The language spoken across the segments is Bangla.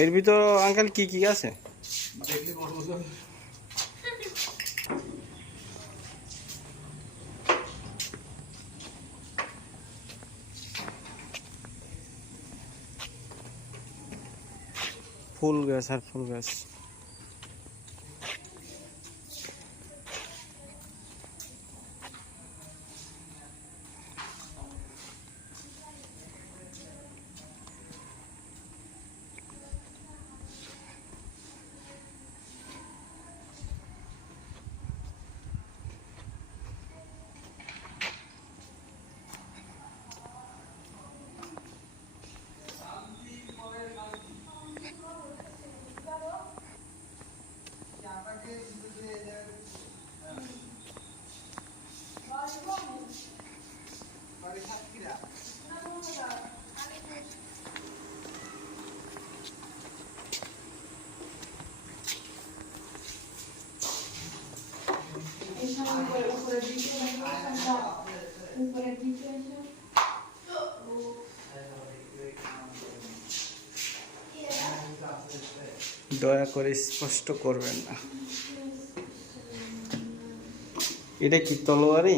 এর ভিতর আঙ্কেল কি কি আছে? ফুল গাছ আর ফুল গাছ। দয়া করে স্পষ্ট করবেন না। এটা কি তলোয়ারি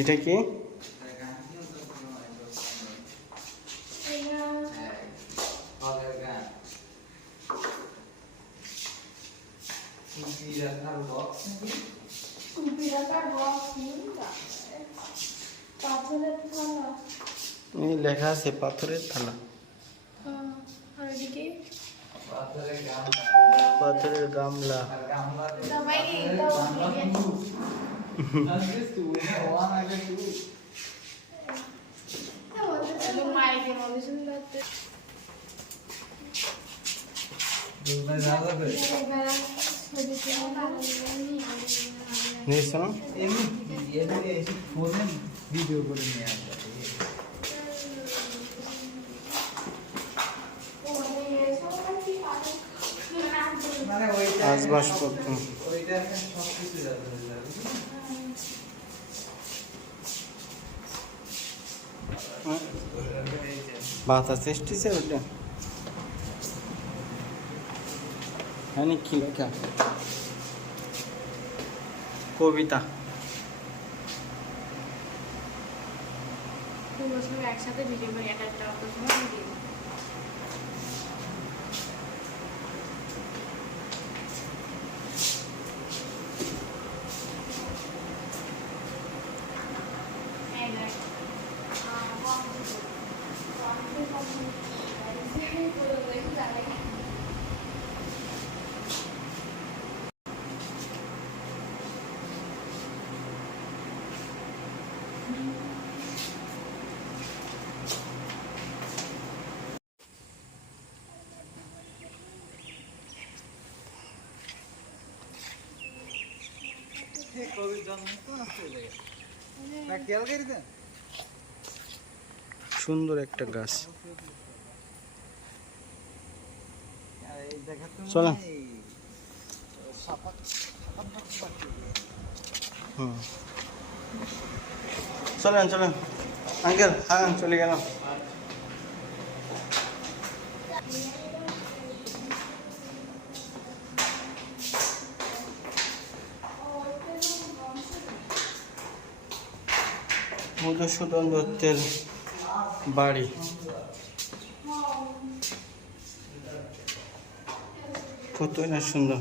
এটা কি? কুপি রাখার বক্স পাথরের থালা এই লেখা আছে পাথরের থালা আর এদিকে পাথরের গান পাথরের গামলা আর গামলা সবাই দাও আজকে তুই ওয়ান আগে তুই মাইকের মধ্যে সুন্দর দুবাই রাজা বে নিয়েছ না এমনি এমনি এসে ফোনে ভিডিও করে নিয়ে আসবে মানে ওইটা আসবাবপত্র। ওইটা এখন সব কিছু যাবে বাতাস এসতেছে ওটা হ্যাঁ কি লেখা? কবিতা। একসাথে ভিডিও করি এক একটা সুন্দর একটা গাছ চলো। হুম চলেন চলেন। আঙ্কেল হ্যাঁ চলে গেলাম। মধুসূদন দত্তের বাড়ি। কতই না সুন্দর।